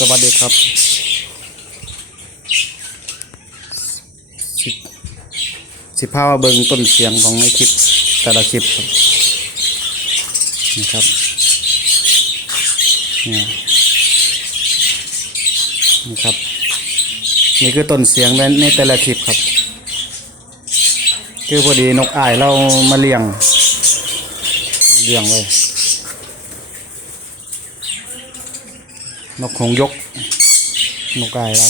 สวัสดีครับสิสิพาว่าเบิงต้นเสียงของในคลิปแต่ละคลิปครับนี่ครับนี่นี่ครับ นี่คือต้นเสียงในในแต่ละคลิปครับ คือพอดีนกอ้ายเรามาเลี้ยงมาเลี้ยงไว้ นกหงยก นกไก่เรา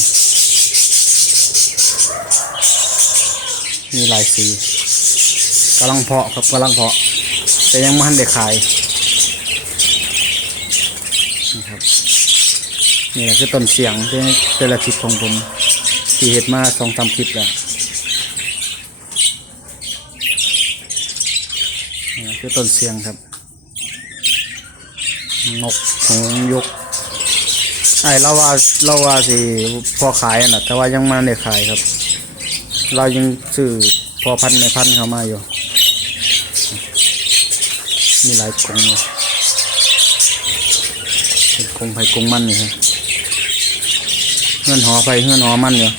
มีลายสีกำลังเพาะครับกำลังเพาะ แต่ยังไม่ทันได้ขายนี่ครับนี่แหละคือต้นเสียงที่แต่ละคลิปของผมที่เห็ดมาสองสามคลิปแล้วนี่คือต้นเสียงครับ นกหงยก ไอ้เราว่าเราว่าสิพอขายอะนะแต่ว่ายังมาได้ขายครับ เรายังซื้อพอพันในพันเข้ามาอยู่ มีหลายกงเลยเป็นกงไผ่กงมันนี่ครับเงื่อนหอไผ่เงื่อนหอมันอยู่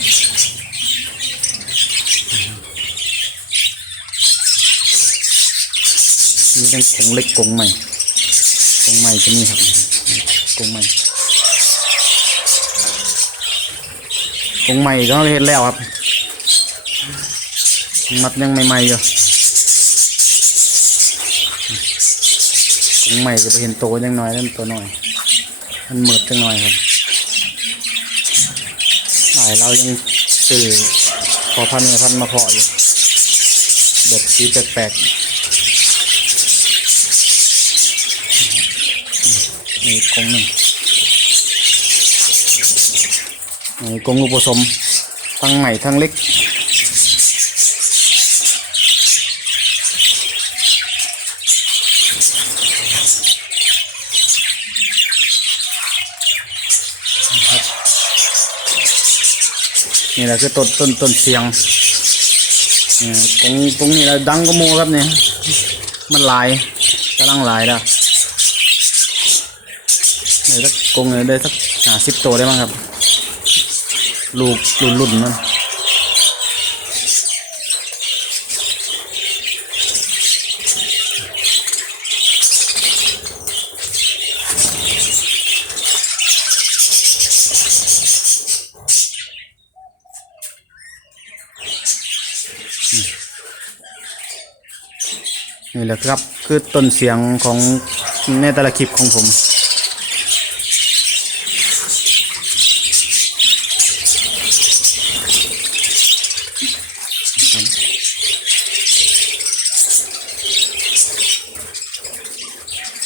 มีทั้งกงเล็กกงใหม่กงใหม่จะมีครับกงใหม่ กงใหม่ก็เห็นแล้วครับมัดยังใหม่ๆอยู่กงใหม่จะไปเห็นโตยังน้อยเล่นตัวหน้อย มันเหมือดจังหน้อยครับหลายเรายังสื่อพอพันกับพันมาเพาะอยู่แบบสีแปลกๆนี่กงหนึ่ง นี่ กรงลูกผสมทั้งใหม่ทั้งเล็ก นี่แหละคือต้นต้นต้นเสียงนี่กรงตรงนี้แหละดังก็โมครับเนี่ยมันลายกำลังลายแล้วได้สักกงเลยได้สักห้าสิบตัวได้มั้งครับ ลูกรุ่นรุ่นมันนี่แหละครับคือต้นเสียงของในแต่ละคลิปของผม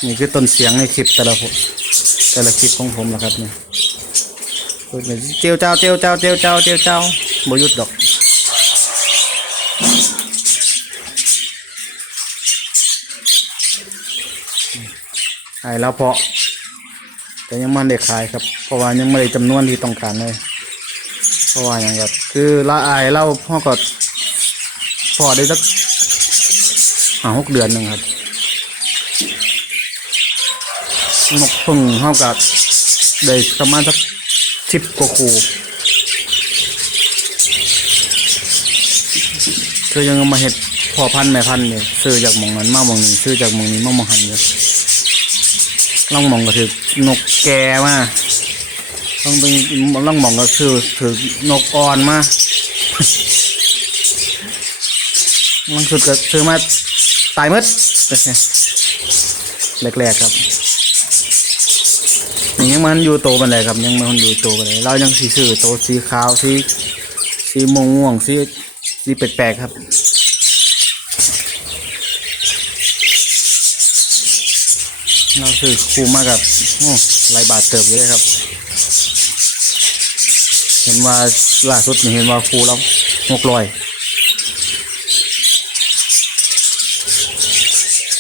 นี่คือต้นเสียงในคลิปแต่ละผมแต่ละคลิปของผมนะครับเนี่ยเจียวเจ้าเจียวเจ้าเจียวเจ้าเจียวเจ้าบ่ยุดดอกไอ้แล้วเพาะ แต่ยังมันได้ขายครับเพราะว่ายังไม่ได้จำนวนที่ต้องการเลยเพราะว่าอย่างแบบคือละอายเล่าพ่อก็พอได้สักหาหกเดือนหนึ่งครับ นกพึ่งเท่ากับได้ประมาณสักสิบกว่าคูคือยังมาเห็ดพอพันธุ์แม่พันธุ์เนี่ยซื้อจากหมองนั้นมาหมองนี้ซื้อจากหมองนี้มาหมองหันเนี่ยล่องหมองก็ถือนกแก่มาล่องเป็นล่องหมองก็คือถือนกอ่อนมามันคือก็ซื้อมาตายหมดแรกๆครับ นี่ยังมันอยู่โตบันไดครับ ยังมันอยู่โตบันไดเรายังสีซื้อโตสีขาวสีสีม่วงม่วงสีสีแปลกๆครับเราซื้อคูมากับโอ้ลายบาทเติบอยู่เลยครับ เห็นว่าล่าสุดนี่เห็นว่าคูแล้วหกร้อย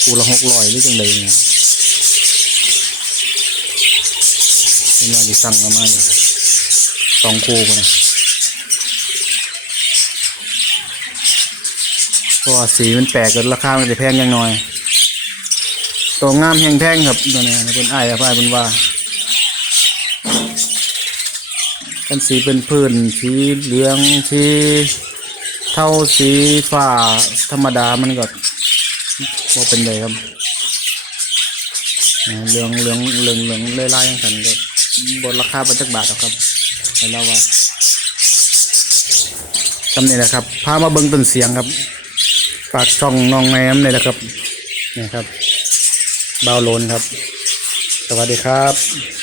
คูละหกร้อยหรือจังใดเนี่ย เป็นว่าที่สั่งมาอยู่สองคู่นะเพราะว่าสีมันแปลกกันราคามันจะแพงยังน้อย ตัวงามแพงแพงครับตัวนี้เป็นไอ้ครับไอ้ายเป็นว่าเป็นสีเป็นพื้นสีเหลืองสีเท่าสีฟ้าธรรมดามันก็บ่เป็นไรครับเหลืองเหลืองเหลืองเหลืองเลยลายๆอย่างกันก็ บนราคาประจักบาทหรอกครับให้เราว่าจำนี่แหละครับ พามาเบิ่งต้นเสียงครับ ฝากช่องน้องแหนมนี่แหละครับนี่ครับเบาโลนครับ สวัสดีครับ